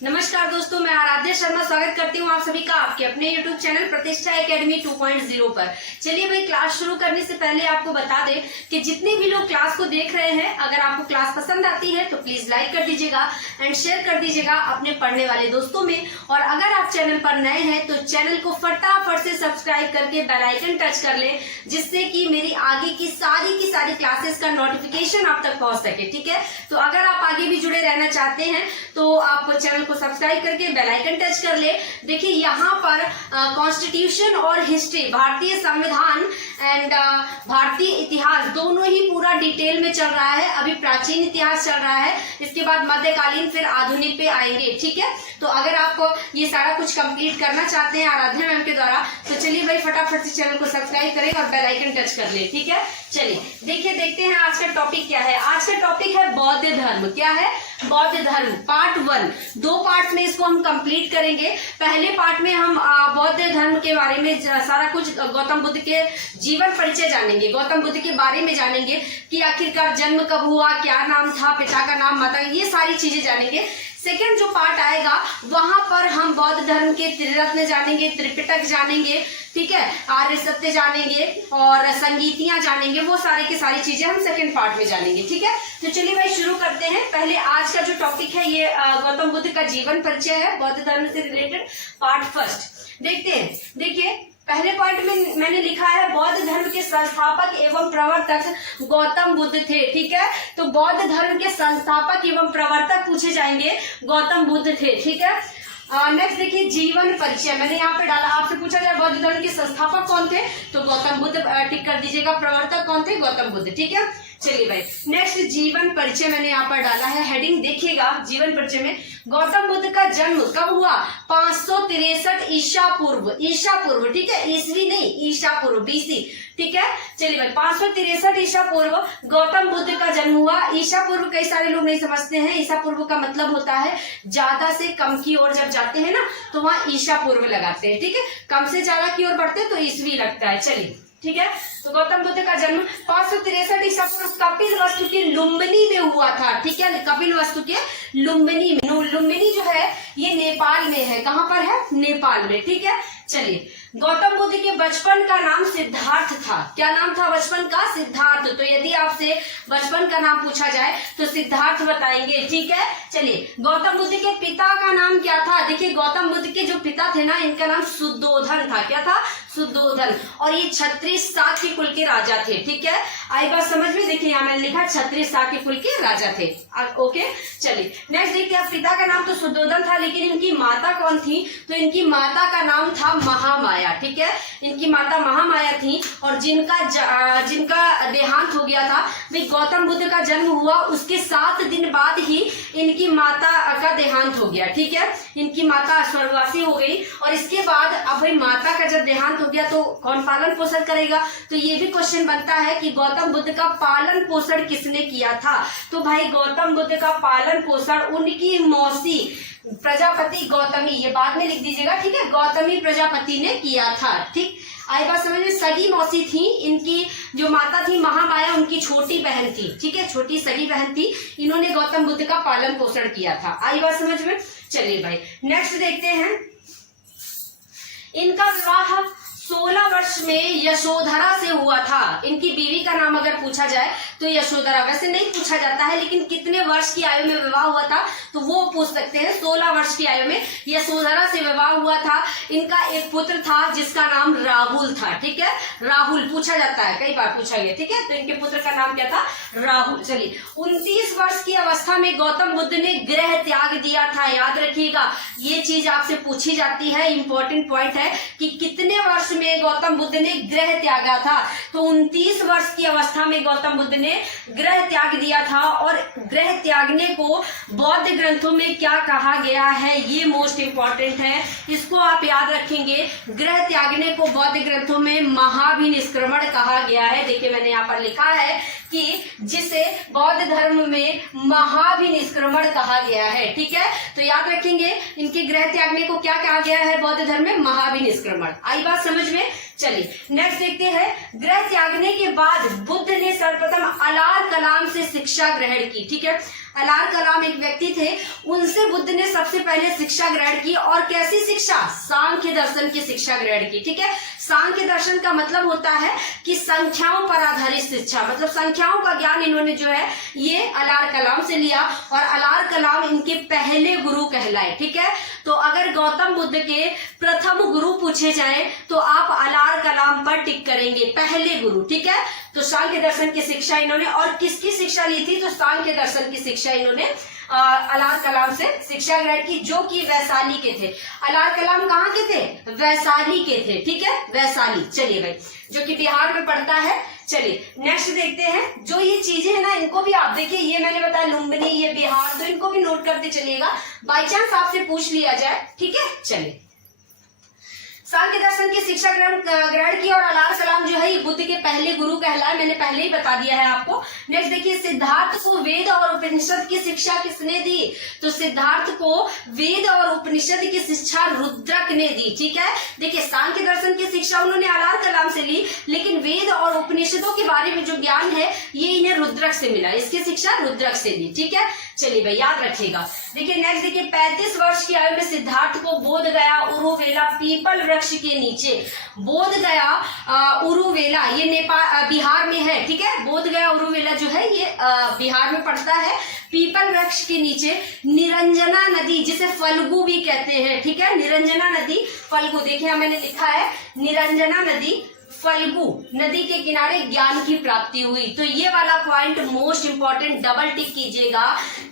नमस्कार दोस्तों, मैं आराध्या शर्मा स्वागत करती हूँ आप सभी का आपके अपने YouTube चैनल प्रतिष्ठा एकेडमी 2.0 पर। चलिए भाई, क्लास शुरू करने से पहले आपको बता दें कि जितने भी लोग क्लास को देख रहे हैं, अगर आपको क्लास पसंद आती है तो प्लीज लाइक कर दीजिएगा एंड शेयर कर दीजिएगा अपने पढ़ने वाले दोस्तों में। और अगर आप चैनल पर नए हैं तो चैनल को फटाफट से सब्सक्राइब करके बेल आइकन टच कर लें, जिससे कि मेरी आगे की सारी क्लासेस का नोटिफिकेशन आप तक पहुंच सके। ठीक है, तो अगर आप आगे भी जुड़े रहना चाहते हैं तो आप चैनल को सब्सक्राइब करके बेल आइकन टच कर ले। देखिए यहाँ पर कॉन्स्टिट्यूशन और हिस्ट्री, भारतीय संविधान एंड भारतीय इतिहास दोनों ही पूरा डिटेल में चल रहा है। अभी प्राचीन इतिहास चल रहा है, इसके बाद मध्यकालीन, फिर आधुनिक पे आएंगे। ठीक है, तो अगर आप ये सारा कुछ कंप्लीट करना चाहते हैं आराध्या मैम के द्वारा तो चलिए भाई फटाफट से चैनल को सब्सक्राइब करें और बेल आइकन टच कर ले। ठीक है, चलिए देखते हैं आज का टॉपिक क्या है। आज का टॉपिक है बौद्ध धर्म। क्या है? बौद्ध धर्म पार्ट 1। 2 पार्ट में इसको हम कंप्लीट करेंगे। पहले पार्ट में हम बौद्ध धर्म के बारे में सारा कुछ गौतम बुद्ध के जीवन परिचय जानेंगे, गौतम बुद्ध के बारे में जानेंगे कि आखिरकार जन्म कब हुआ, क्या नाम था, पिता का नाम, माता, ये सारी चीजें जानेंगे। सेकेंड जो पार्ट आएगा वहां पर हम बौद्ध धर्म के त्रिरत्न जानेंगे, त्रिपिटक जानेंगे। ठीक है, आर्य सत्य जानेंगे और संगीतियां जानेंगे। वो सारे की सारी चीजें हम सेकेंड पार्ट में जानेंगे। ठीक है, तो चलिए भाई शुरू करते हैं। पहले आज का जो टॉपिक है ये गौतम बुद्ध का जीवन परिचय है, बौद्ध धर्म से रिलेटेड पार्ट 1 देखते हैं। देखिए पहले पार्ट में मैंने लिखा है बौद्ध धर्म के संस्थापक एवं प्रवर्तक गौतम बुद्ध थे। ठीक है, तो बौद्ध धर्म के संस्थापक एवं प्रवर्तक पूछे जाएंगे, गौतम बुद्ध थे। ठीक है, नेक्स्ट देखिए जीवन परिचय मैंने यहाँ पे डाला। आपसे पूछा जाए बौद्ध धर्म के संस्थापक कौन थे तो गौतम बुद्ध टिक कर दीजिएगा, प्रवर्तक कौन थे, गौतम बुद्ध। ठीक है, चलिए भाई नेक्स्ट जीवन परिचय मैंने यहाँ पर डाला है, हेडिंग देखिएगा। जीवन परिचय में गौतम बुद्ध का जन्म कब हुआ? 563 ईसा पूर्व। ठीक है, ईसवी नहीं, ईसा पूर्व, BC। ठीक है, चलिए भाई 563 ईसा पूर्व गौतम बुद्ध का जन्म हुआ। ईसा पूर्व कई सारे लोग नहीं समझते हैं। ईसा पूर्व का मतलब होता है ज्यादा से कम की ओर जब जाते हैं ना तो वहां ईसा पूर्व लगाते हैं। ठीक है, कम से ज्यादा की ओर बढ़ते तो ईसवी लगता है। चलिए ठीक है, तो गौतम बुद्ध का जन्म 563 ईसा पूर्व कपिल वस्तु की लुम्बिनी में हुआ था। ठीक है, कपिल वस्तु के लुम्बिनी में। लुम्बिनी जो है ये नेपाल में है। कहाँ पर है? नेपाल में। ठीक है, चलिए गौतम बुद्ध के बचपन का नाम सिद्धार्थ था। क्या नाम था बचपन का? सिद्धार्थ। तो यदि आपसे बचपन का नाम पूछा जाए तो सिद्धार्थ बताएंगे। ठीक है, चलिए गौतम बुद्ध के पिता का नाम क्या था? देखिए गौतम बुद्ध के जो पिता थे ना, इनका नाम सुद्धोधन था। क्या था? सुद्धोधन। और ये क्षत्रिय साक्य कुल के राजा थे। ठीक है, आई बात समझ में? देखिए यहाँ मैंने लिखा क्षत्रिय साक्य कुल के राजा थे। ओके, चलिए नेक्स्ट देखते हैं। पिता का नाम तो सुद्धोधन था, लेकिन इनकी माता कौन थी? तो इनकी माता का नाम था महामाया। ठीक है, इनकी माता महामाया थी और जिनका देहांत हो गया था। भाई गौतम बुद्ध का जन्म हुआ उसके 7 दिन बाद ही इनकी माता का देहांत हो गया। ठीक है, इनकी माता स्वर्गवासी हो गई और इसके बाद अब भाई माता का जब देहांत हो गया तो कौन पालन पोषण करेगा? तो ये भी क्वेश्चन बनता है कि गौतम बुद्ध का पालन पोषण किसने किया था? तो भाई गौतम बुद्ध का पालन पोषण उनकी मौसी प्रजापति गौतमी, ये बाद में लिख दीजिएगा। ठीक है, गौतमी प्रजापति ने किया था। ठीक, आई बात समझ में? सगी मौसी थी इनकी, जो माता थी महामाया उनकी छोटी बहन थी। ठीक है, छोटी सगी बहन थी। इन्होंने गौतम बुद्ध का पालन पोषण किया था। आई बात समझ में? चलिए भाई नेक्स्ट देखते हैं। इनका विवाह 16 वर्ष में यशोधरा से हुआ था। इनकी बीवी का नाम अगर पूछा जाए तो यशोधरा। वैसे नहीं पूछा जाता है, लेकिन कितने वर्ष की आयु में विवाह हुआ था तो वो पूछ सकते हैं। 16 वर्ष की आयु में यशोधरा से विवाह हुआ था। इनका एक पुत्र था जिसका नाम राहुल था। ठीक है, राहुल पूछा जाता है, कई बार पूछा गया। ठीक है, तो इनके पुत्र का नाम क्या था? राहुल। चलिए 29 वर्ष की अवस्था में गौतम बुद्ध ने गृह त्याग दिया था। याद रखिएगा, ये चीज आपसे पूछी जाती है, इंपॉर्टेंट पॉइंट है कि कितने वर्ष में गौतम बुद्ध ने गृह त्यागा था। तो 29 वर्ष की अवस्था में गौतम बुद्ध ने गृह त्याग दिया था। और गृह त्यागने को बौद्ध ग्रंथों में क्या कहा गया है, ये मोस्ट इंपॉर्टेंट है, इसको आप याद रखेंगे। गृह त्यागने को बौद्ध ग्रंथों में महाभिनिष्क्रमण कहा गया है। देखिए मैंने यहाँ पर लिखा है कि जिसे बौद्ध धर्म में महाभिनिष्क्रमण कहा गया है। ठीक है, तो याद रखेंगे इनके गृह त्यागने को क्या कहा गया है बौद्ध धर्म में? महाभिनिष्क्रमण। आई बात समझ में? चलिए नेक्स्ट देखते हैं। ग्रह त्यागने के बाद बुद्ध ने सर्वप्रथम अलार कलाम से शिक्षा ग्रहण की। ठीक है, अलार कलाम एक व्यक्ति थे, उनसे बुद्ध ने सबसे पहले शिक्षा ग्रहण की। और कैसी शिक्षा? सांख्य दर्शन की शिक्षा ग्रहण की। ठीक है, सांख्य दर्शन का मतलब होता है कि संख्याओं पर आधारित शिक्षा, मतलब संख्याओं का ज्ञान इन्होंने जो है ये अलार कलाम से लिया, और अलार कलाम इनके पहले गुरु कहलाए। ठीक है, तो अगर गौतम बुद्ध के प्रथम गुरु पूछे जाए तो आप अलार कलाम पर टिक करेंगे, पहले गुरु। ठीक है, तो सांख्य दर्शन की शिक्षा इन्होंने, और किसकी शिक्षा ली थी? तो सांख्य दर्शन की शिक्षा इन्होंने अलार कलाम से शिक्षा ग्रहण की, जो कि वैशाली के थे। अलार कलाम कहाँ के थे? वैशाली के थे। ठीक है, वैशाली। चलिए भाई, जो कि बिहार में पड़ता है। चलिए नेक्स्ट देखते हैं। जो ये चीजें है ना, इनको भी आप देखिए, ये मैंने बताया लुम्बिनी, ये बिहार, तो इनको भी नोट करते चलिएगा, बाई चांस आपसे पूछ लिया जाए। ठीक है, चलिए सांख्य दर्शन की शिक्षा ग्रहण की, और अलार कलाम जो है ये बुद्ध के पहले गुरु कहलाए, मैंने पहले ही बता दिया है आपको। नेक्स्ट देखिए, सिद्धार्थ को वेद और उपनिषद की शिक्षा किसने दी? तो सिद्धार्थ को वेद और उपनिषद की शिक्षा रुद्रक ने दी। ठीक है, देखिए सांख्य दर्शन की शिक्षा उन्होंने अलार कलाम से ली, लेकिन वेद और उपनिषदों के बारे में जो ज्ञान है ये इन्हें रुद्रक से मिला, इसकी शिक्षा रुद्रक से दी। ठीक है, चलिए भाई याद रखिएगा। देखिए नेक्स्ट देखिए, 35 वर्ष की आयु में सिद्धार्थ को बोध गया उरुवेला पीपल वृक्ष के नीचे, बोध गया उरुवेला, ये नेपाल बिहार में है। ठीक है, बोध गया उरुवेला जो है ये बिहार में पड़ता है, पीपल वृक्ष के नीचे निरंजना नदी, जिसे फल्गु भी कहते हैं। ठीक है, निरंजना नदी फल्गु, देखिए मैंने लिखा है निरंजना नदी फल्गु नदी के किनारे ज्ञान की प्राप्ति हुई। तो ये वाला point most important, double tick कीजिएगा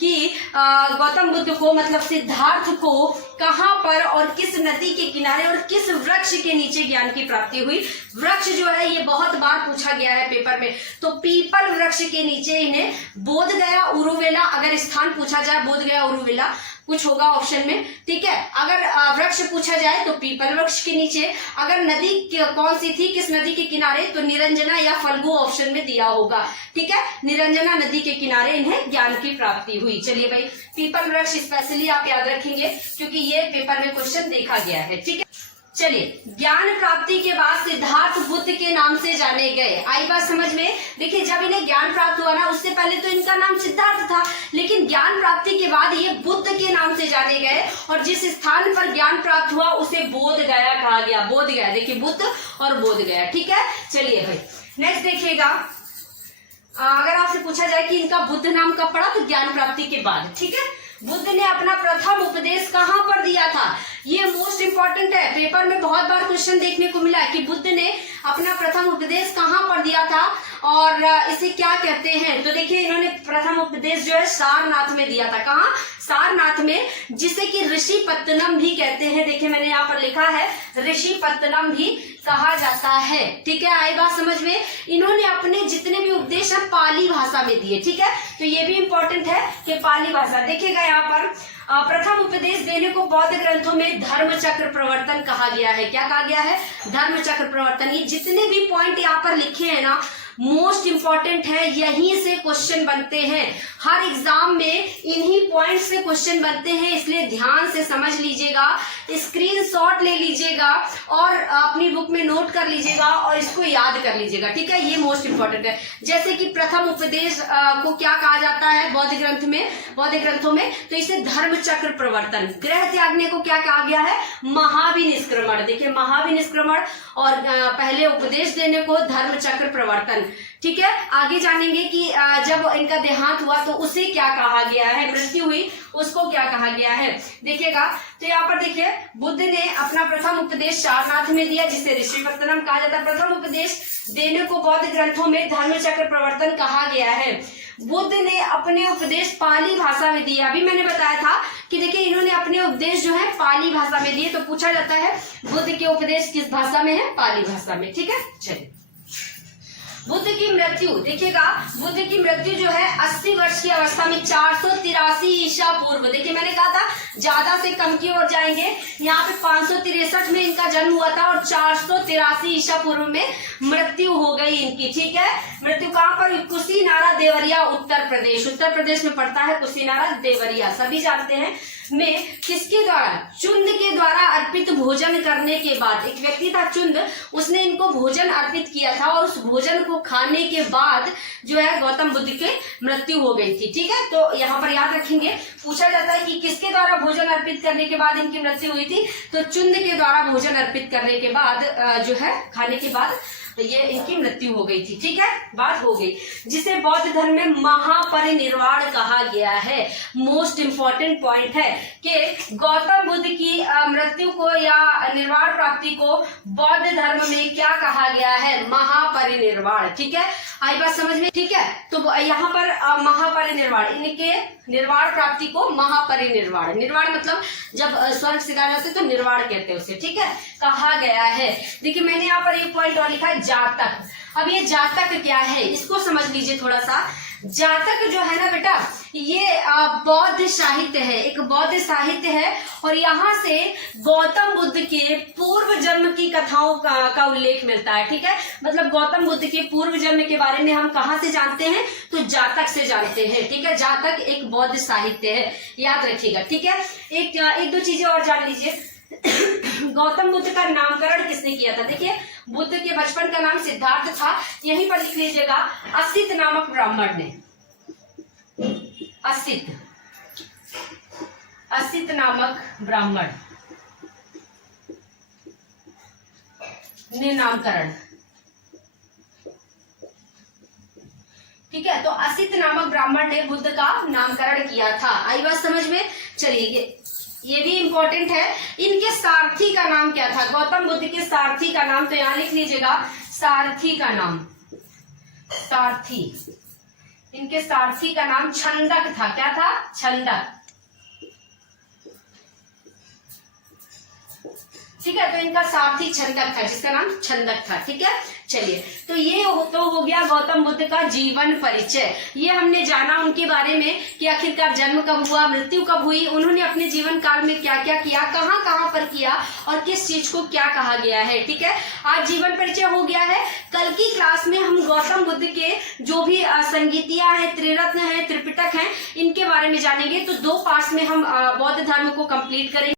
कि गौतम बुद्ध को, मतलब सिद्धार्थ को कहां पर और किस नदी के किनारे और किस वृक्ष के नीचे ज्ञान की प्राप्ति हुई। वृक्ष जो है ये बहुत बार पूछा गया है पेपर में, तो पीपल वृक्ष के नीचे इन्हें बोध गया उरुवेला, अगर स्थान पूछा जाए बोध गया उरुवेला कुछ होगा ऑप्शन में। ठीक है, अगर वृक्ष पूछा जाए तो पीपल वृक्ष के नीचे, अगर नदी कौन सी थी, किस नदी के किनारे, तो निरंजना या फल्गु ऑप्शन में दिया होगा। ठीक है, निरंजना नदी के किनारे इन्हें ज्ञान की प्राप्ति हुई। चलिए भाई, पीपल वृक्ष स्पेशली आप याद रखेंगे क्योंकि ये पेपर में क्वेश्चन देखा गया है। ठीक है, चलिए ज्ञान प्राप्ति के बाद सिद्धार्थ बुद्ध के नाम से जाने गए। आई बात समझ में? देखिए जब इन्हें ज्ञान प्राप्त हुआ ना, उससे पहले तो इनका नाम सिद्धार्थ था, लेकिन ज्ञान प्राप्ति के बाद ये बुद्ध के नाम से जाने गए, और जिस स्थान पर ज्ञान प्राप्त हुआ उसे बोध गया कहा गया। बोध गया, देखिए बुद्ध और बोध गया। ठीक है, चलिए भाई नेक्स्ट देखिएगा, अगर आपसे पूछा जाए कि इनका बुद्ध नाम कब पड़ा, तो ज्ञान प्राप्ति के बाद। ठीक है, बुद्ध ने अपना प्रथम उपदेश कहां पर दिया था? ये मोस्ट इंपॉर्टेंट है, पेपर में बहुत बार क्वेश्चन देखने को मिला है कि बुद्ध ने अपना प्रथम उपदेश कहां पर दिया था और इसे क्या कहते हैं। तो देखिए इन्होंने प्रथम उपदेश जो है सारनाथ में दिया था। कहां? सारनाथ में, जिसे कि ऋषि पत्तनम भी कहते हैं। देखिए मैंने यहाँ पर लिखा है ऋषि पत्तनम भी कहा जाता है। ठीक है, आई बात समझ में? इन्होंने अपने जितने भी उपदेश है पाली भाषा में दिए। ठीक है, तो ये भी इंपॉर्टेंट है कि पाली भाषा। देखिएगा यहाँ पर प्रथम उपदेश देने को बौद्ध ग्रंथों में धर्म चक्र प्रवर्तन कहा गया है। क्या कहा गया है? धर्म चक्र प्रवर्तन। ये जितने भी पॉइंट यहाँ पर लिखे हैं ना, मोस्ट इंपॉर्टेंट है, यहीं से क्वेश्चन बनते हैं। हर एग्जाम में इन्हीं पॉइंट से क्वेश्चन बनते हैं, इसलिए ध्यान से समझ लीजिएगा, स्क्रीनशॉट ले लीजिएगा और अपनी बुक में नोट कर लीजिएगा और इसको याद कर लीजिएगा। ठीक है, ये मोस्ट इंपॉर्टेंट है। जैसे कि प्रथम उपदेश को क्या कहा जाता है बौद्ध ग्रंथों में, तो इसे धर्म चक्र प्रवर्तन। गृह त्यागने को क्या कहा गया है? महाविनिष्क्रमण। देखिए महाविनिष्क्रमण, और पहले उपदेश देने को धर्म चक्र प्रवर्तन। ठीक है, आगे जानेंगे कि जब इनका देहांत हुआ तो उसे क्या कहा गया है, मृत्यु हुई उसको क्या कहा गया है। देखिएगा तो यहाँ पर देखिए, बुद्ध ने अपना प्रथम उपदेश सारनाथ में दिया, जिसे ऋषि पत्तनम कहा जाता है। प्रथम उपदेश देने को बौद्ध ग्रंथों में धर्म चक्र प्रवर्तन कहा गया है। बुद्ध ने अपने उपदेश पाली भाषा में दिए। अभी मैंने बताया था कि देखिए इन्होंने अपने उपदेश जो है पाली भाषा में दिए, तो पूछा जाता है बुद्ध के उपदेश किस भाषा में है? पाली भाषा में। ठीक है, चलिए बुद्ध की मृत्यु। देखिएगा बुद्ध की मृत्यु जो है 80 वर्ष की अवस्था में 483 ईसा पूर्व। देखिए मैंने कहा था ज्यादा से कम की ओर जाएंगे, यहाँ पे 563 में इनका जन्म हुआ था और 483 ईसा पूर्व में मृत्यु हो गई इनकी। ठीक है, मृत्यु कहाँ पर? कुशीनारा देवरिया, उत्तर प्रदेश में पड़ता है कुशीनारा देवरिया, सभी जानते हैं। में किसके द्वारा, चुंद के द्वारा अर्पित भोजन करने के बाद, एक व्यक्ति था चुंद, उसने इनको भोजन अर्पित किया था और उस भोजन को खाने के बाद जो है गौतम बुद्ध की मृत्यु हो गई थी। ठीक है, तो यहाँ पर याद रखेंगे, पूछा जाता है कि किसके द्वारा भोजन अर्पित करने के बाद इनकी मृत्यु हुई थी, तो चुंद के द्वारा भोजन अर्पित करने के बाद जो है खाने के बाद तो ये इनकी मृत्यु हो गई थी। ठीक है, बात हो गई, जिसे बौद्ध धर्म में महापरिनिर्वाण कहा गया है। मोस्ट इंपॉर्टेंट पॉइंट है कि गौतम बुद्ध की मृत्यु को या निर्वाण प्राप्ति को बौद्ध धर्म में क्या कहा गया है, महापरिनिर्वाण। ठीक है, आई बात समझ में। ठीक है, तो यहाँ पर महापरिनिर्वाण, इनके निर्वाण प्राप्ति को महापरिनिर्वाण, निर्वाण मतलब जब स्वर्ग सिधार जाते तो निर्वाण कहते हैं उसे। ठीक है, कहा गया है। देखिए मैंने यहाँ पर एक पॉइंट और लिखा है, जातक। अब ये जातक क्या है इसको समझ लीजिए थोड़ा सा। जातक जो है ना बेटा, ये बौद्ध साहित्य है, एक बौद्ध साहित्य है, और यहाँ से गौतम बुद्ध के पूर्व जन्म की कथाओं का उल्लेख मिलता है। ठीक है, मतलब गौतम बुद्ध के पूर्व जन्म के बारे में हम कहाँ से जानते हैं, तो जातक से जानते हैं। ठीक है, जातक एक बौद्ध साहित्य है, याद रखिएगा। ठीक है, एक दो चीजें और जान लीजिए। गौतम बुद्ध का नामकरण किसने किया था? देखिए, बुद्ध के बचपन का नाम सिद्धार्थ था, यहीं पर लिख लीजिएगा, असित नामक ब्राह्मण ने, असित नामक ब्राह्मण ने नामकरण। ठीक है, तो असित नामक ब्राह्मण ने बुद्ध का नामकरण किया था। आई बात समझ में। चलिए ये भी इंपॉर्टेंट है। इनके सारथी का नाम क्या था? गौतम बुद्ध के सारथी का नाम, तो यहां लिख लीजिएगा सारथी का नाम, सारथी। इनके सारथी का नाम छंदक था। क्या था? छंदक। ठीक है, तो इनका सारथी छंदक था, जिसका नाम छंदक था। ठीक है, चलिए, तो ये तो हो गया गौतम बुद्ध का जीवन परिचय। ये हमने जाना उनके बारे में कि आखिरकार जन्म कब हुआ, मृत्यु कब हुई, उन्होंने अपने जीवन काल में क्या क्या किया, कहाँ कहाँ पर किया, और किस चीज को क्या कहा गया है। ठीक है, आज जीवन परिचय हो गया है। कल की क्लास में हम गौतम बुद्ध के जो भी संगीतियां हैं, त्रिरत्न है, त्रिपिटक है, इनके बारे में जानेंगे। तो 2 पार्ट्स में हम बौद्ध धर्म को कंप्लीट करेंगे।